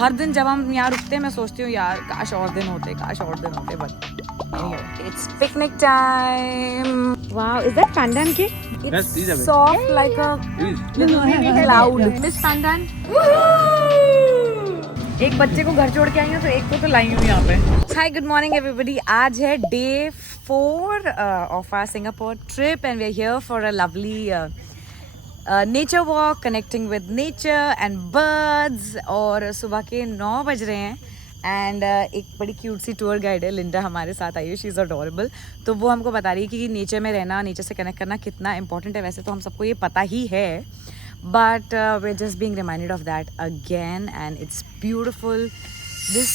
हर दिन जब हम यहाँ रुकते हैं मैं सोचती हूँ यार काश और दिन होते but anyway it's picnic time. Wow, is that pandan cake? It's Yes, these are big. soft like a little cloud. Miss Pandan. एक बच्चे को घर छोड़ के आई हूँ तो एक को तो लाई हूँ यहाँ पे. Hi, good morning everybody. आज है day 4 of our Singapore trip and we are here for a lovely nature walk, connecting with nature and birds. और सुबह के 9 बज रहे हैं एंड एक बड़ी क्यूट सी टूर गाइड है लिंडा हमारे साथ आई है. She is adorable. तो वो हमको बता रही है कि नेचर में रहना, नेचर से कनेक्ट करना कितना इंपॉर्टेंट है. वैसे तो हम सबको ये पता ही है but we are just being reminded of that again and it's beautiful. This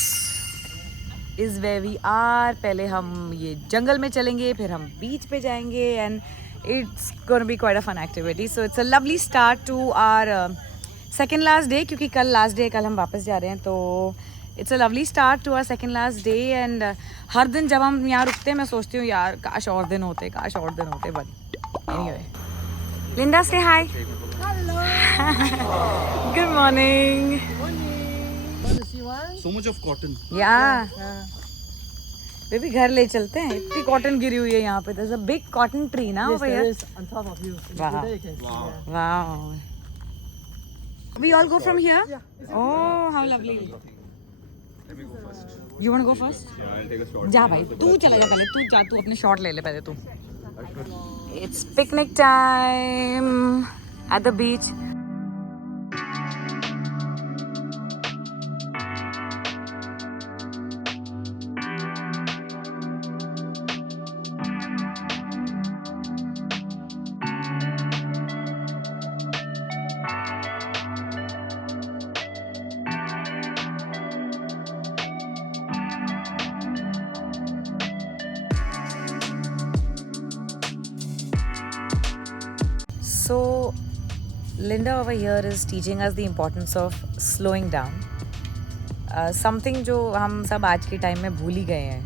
is where we are. पहले हम ये जंगल में चलेंगे, फिर हम बीच पे जाएंगे and it's gonna be quite a fun activity. So it's a lovely start to our second last day, क्योंकि कल लास्ट डे, कल हम वापस जा रहे हैं. तो it's a lovely start to our second last day and हर दिन जब हम यहाँ रुकते हैं मैं सोचती हूँ यार काश और दिन होते बट anyway. लिंडा से hi. Good morning. So much of cotton. या बेबी घर ले चलते हैं. इतनी कॉटन गिरी हुई है यहाँ पे. there's a big cotton tree ना over here. On top of you. Wow. There you can see, Wow. yeah. Wow. We all go from here? Oh, how lovely. Let me go first. You want to go first? Yeah, I'll take a shot. जा भाई, तू चला जा पहले. तू जा, तू अपने शॉट ले ले पहले तू. It's picnic time at the beach. So, Linda over here is teaching us the importance of slowing down. Something जो हम सब आज के टाइम में भूल ही गए हैं.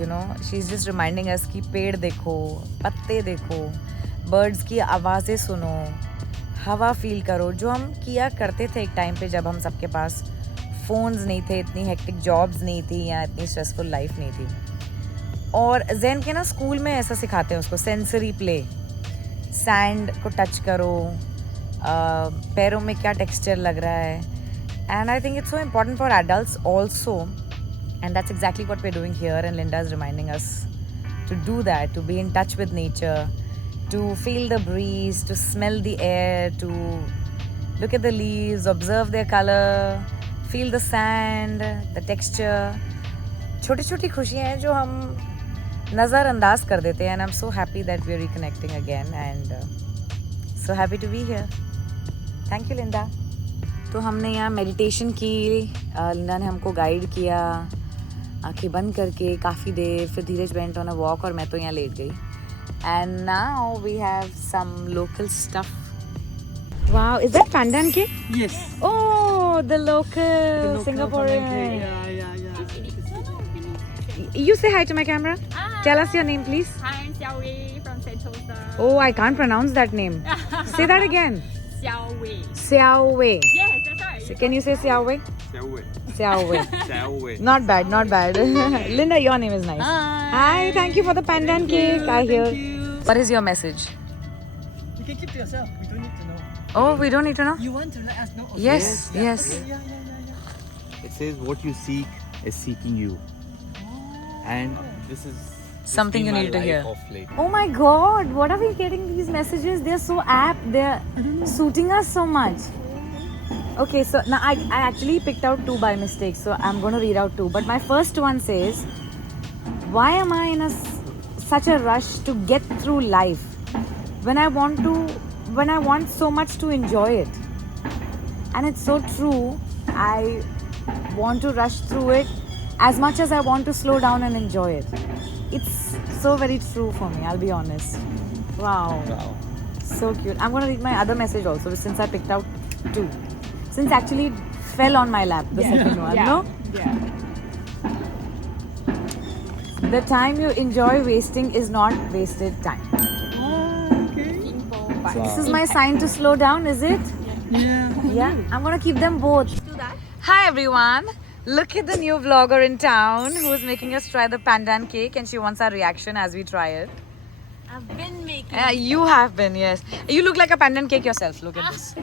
You know, she's just reminding us कि पेड़ देखो, पत्ते देखो, birds की आवाज़ें सुनो, हवा फील करो, जो हम किया करते थे एक टाइम पे जब हम सबके पास फ़ोन्स नहीं थे, इतनी हेक्टिक जॉब्स नहीं थी या इतनी स्ट्रेसफुल लाइफ नहीं थी. और जैन के ना स्कूल में ऐसा सिखाते हैं उसको, सेंसरी प्ले. सैंड को टच करो, पैरों में क्या टेक्सचर लग रहा है. And I think it's so important for adults also and that's exactly what we are doing here. And Linda is reminding us to do that, to be in touch with nature, to feel the breeze, to smell the air, to look at the leaves, observe their colour, feel the sand, the texture. छोटी छोटी खुशियाँ हैं जो हम नज़रअंदाज कर देते हैं. And I am so happy that we are reconnecting again and so happy to be here. Thank you Linda. तो हमने यहाँ मेडिटेशन की. लिंडा ने हमको गाइड किया आंखें बंद करके काफ़ी देर. फिर Dheeraj went on a walk और मैं तो यहाँ लेट गई. And now we have some local stuff. Wow, is that pandan cake? Yes. Oh, the The local local Singaporean. cake. Yeah. You say hi to my camera. Tell us your name, please. Hi, I'm Xiao Wei from Sentosa. Oh, I can't pronounce that name. Say that again. Xiao Wei. Xiao Wei. Yes, that's right. So can you say Xiao Wei? Xiao Wei. Xiaowei. Not bad, not bad. Linda, your name is nice. Hi, thank you for the pandan cake. I hear. Thank you. What is your message? You can keep to yourself. We don't need to know. Oh, we don't need to know. You want to let us know? Okay. Yes, yes. Okay, yeah. It says what you seek is seeking you. And this is Something you my need to life hear. Of late. Oh my God, what are we getting these messages? They're so apt. They're suiting us so much. Okay, so now I actually picked out 2 by mistake, so I'm going to read out 2. But my first one says, why am I in such a rush to get through life when I want so much to enjoy it? And it's so true. I want to rush through it as much as I want to slow down and enjoy it. It's so very true for me, I'll be honest. Wow. So cute. I'm going to read my other message also since I picked out 2. Since actually it fell on my lap, the second one, no? Yeah. The time you enjoy wasting is not wasted time. Simple, but This is my sign to slow down, is it? Yeah. Yeah. I'm going to keep them both. do that. Hi everyone! Look at the new vlogger in town who's making us try the pandan cake and she wants our reaction as we try it. I've been making. You have been, yes. You look like a pandan cake yourself. Look at this.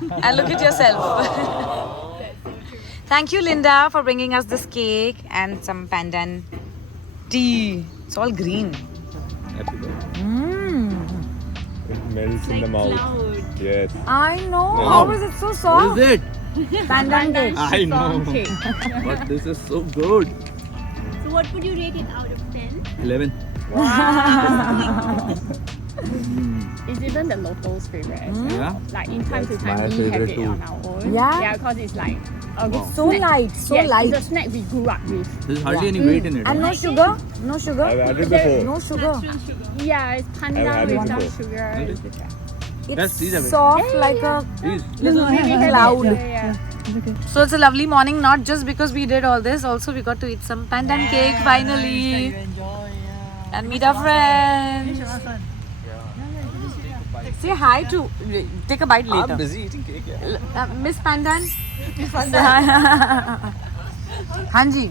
And look at yourself. Thank you, Linda, for bringing us this cake and some pandan tea. It's all green. It melts in the mouth. Cloud. Yes. I know. How is it so soft? What is it? Pandan cake. I know. Cake. But this is so good. So what would you rate it out of 10? 11. It's even the locals' favorite. Yeah. Like in time to That's time my we have favorite it too. on our own. Yeah? Yeah, because it's like a So light, so yes, light. It's a snack we grew up with. There's hardly any weight in it. And no sugar? No sugar? I've had it before. No sugar. Yeah, it's I've pandan had it without before. sugar. Really? It's these are soft like a These. little We have cloud. it, yeah. So it's a lovely morning, not just because we did all this, also we got to eat some pandan cake You finally enjoy, yeah. and meet our friends. Awesome. Say hi to, take a bite later. busy eating cake. Yeah. Miss Pandan. Hanji.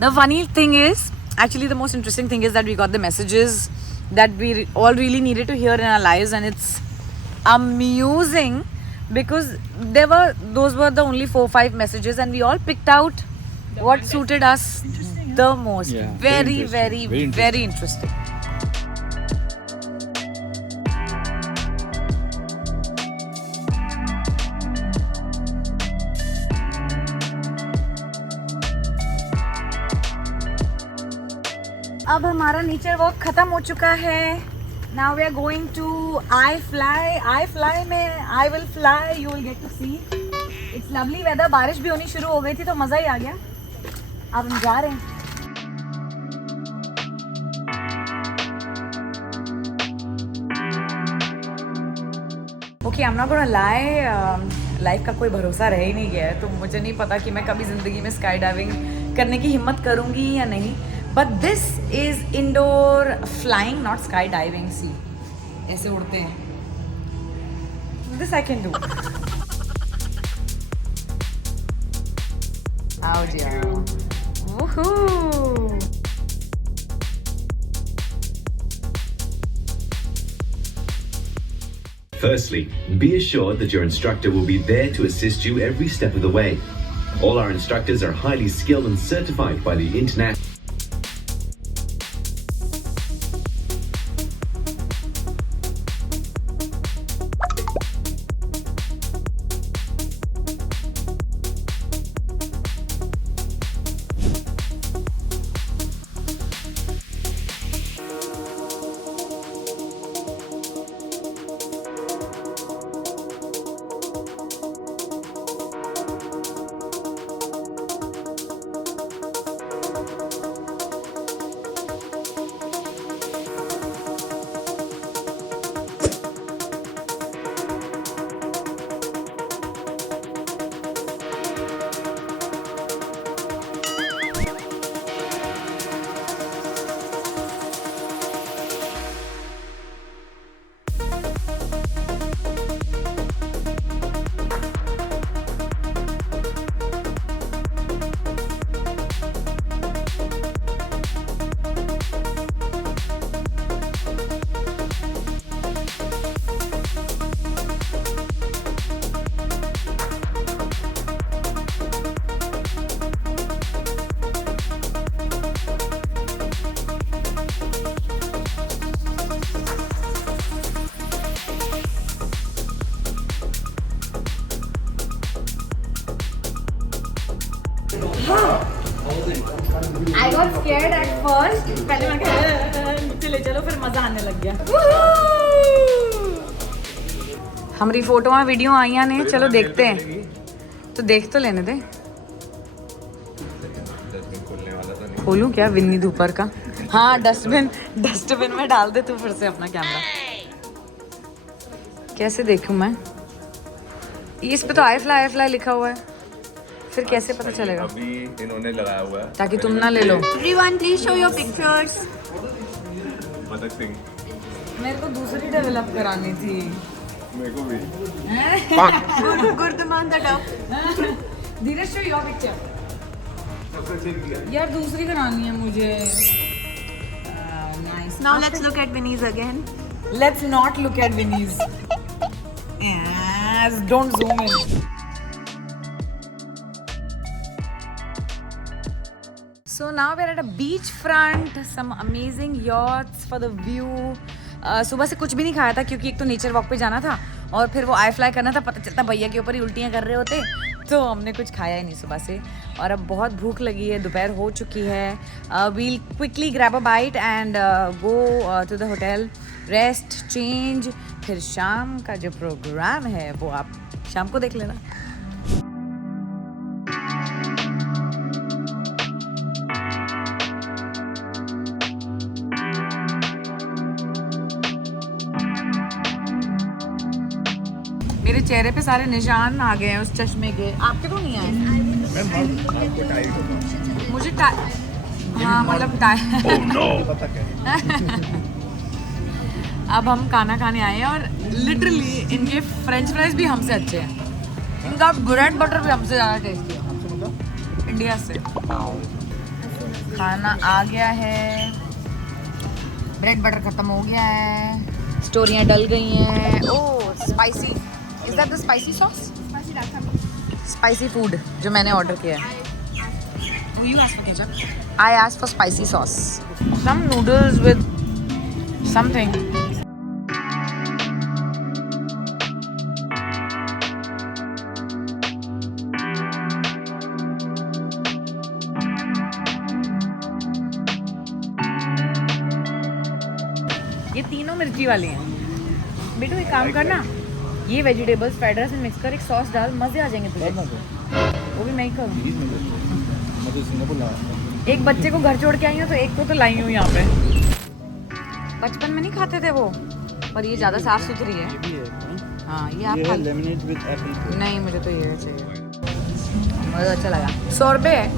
The funny thing is, actually the most interesting thing is that we got the messages that we all really needed to hear in our lives, and it's amusing because those were the only 4-5 messages and we all picked out what suited us the most. Yeah, Very, very very, interesting. very interesting. अब हमारा nature walk खत्म हो चुका है. Now we are going to I में I will fly. You will get to see. It's lovely weather. बारिश भी होनी शुरू हो गई थी तो मजा ही आ गया. अब हम जा रहे हैं. Okay, I'm not gonna lie. Life का कोई भरोसा रह ही नहीं गया है, तो मुझे नहीं पता कि मैं कभी जिंदगी में स्काई डाइविंग करने की हिम्मत करूंगी या नहीं. But this is indoor flying, not sky diving. See ऐसे उड़ते हैं. This I can do. आओ जी आओ. Woohoo! Firstly, be assured that your instructor will be there to assist you every step of the way. All our instructors are highly skilled and certified by the International. I got scared at first. पहले मैं कहा नीचे ले चलो, फिर मजा आने लग गया. हमारी फोटो वीडियो आईया ने, चलो देखते हैं. तो देख तो लेने दे. खोलूं क्या विन्नी धूपर का? हाँ, डस्टबिन में डाल दे तू फिर से अपना कैमरा. कैसे देखूं मैं? इस पे तो आई फ्लाई लिखा हुआ है. फिर कैसे पता चलेगा? अभी इन्होंने लगाया हुआ है ताकि तुम ना ले लो. Everyone, please show your pictures. मदक Singh. मेरे को दूसरी डेवलप करानी थी. मेरे को भी. Good the man that up. Dheeraj show your picture. यार दूसरी करानी है मुझे। Nice. Now let's look at Vinny's again. Let's not look at Vinny's. Yes, don't zoom in. So now we're at a beachfront. Some amazing yachts for the view. सुबह से कुछ भी नहीं खाया था क्योंकि एक तो नेचर वॉक पे जाना था और फिर वो आई फ्लाई करना था। पता चलता भैया के ऊपर ही उल्टियाँ कर रहे होते, तो हमने कुछ खाया ही नहीं सुबह से। और अब बहुत भूख लगी है, दोपहर हो चुकी है। We'll quickly grab a bite and go to the hotel, rest, change, फिर शाम का जो प्रोग्राम है वो आप शाम को देख लेना। मेरे चेहरे पे सारे निशान आ गए हैं उस चश्मे के। आपके तो नहीं आए? मुझे हाँ मतलब अब हम खाना खाने आए हैं और लिटरली इनके फ्रेंच फ्राइज भी हमसे अच्छे हैं। इनका ब्रेड बटर भी हमसे ज़्यादा टेस्टी है इंडिया से। खाना आ गया है, ब्रेड बटर खत्म हो गया है, स्टोरियाँ डल गई हैं। Oh spicy, is that the spicy sauce? Spicy food जो मैंने ऑर्डर किया है। You asked for ketchup? I asked for spicy sauce. Some noodles with something. ये तीनों मिर्ची वाले हैं। बेटू एक काम करना, ये वेजिटेबल्स फ्राइड राइस में मिक्स कर एक सॉस डाल, मजे आ जाएंगे तुझे। वो भी मैं ही करूँ। एक बच्चे को घर छोड़ के आई हूँ तो एक को तो लाई हूँ यहाँ पे। बचपन में नहीं खाते थे वो, पर ये ज़्यादा साफ सुथरी है। हाँ ये आप खा लेमनेड विद एप्पल। नहीं मुझे तो ये चाहिए, मुझे अच्छा लगा। 100 रुपये है।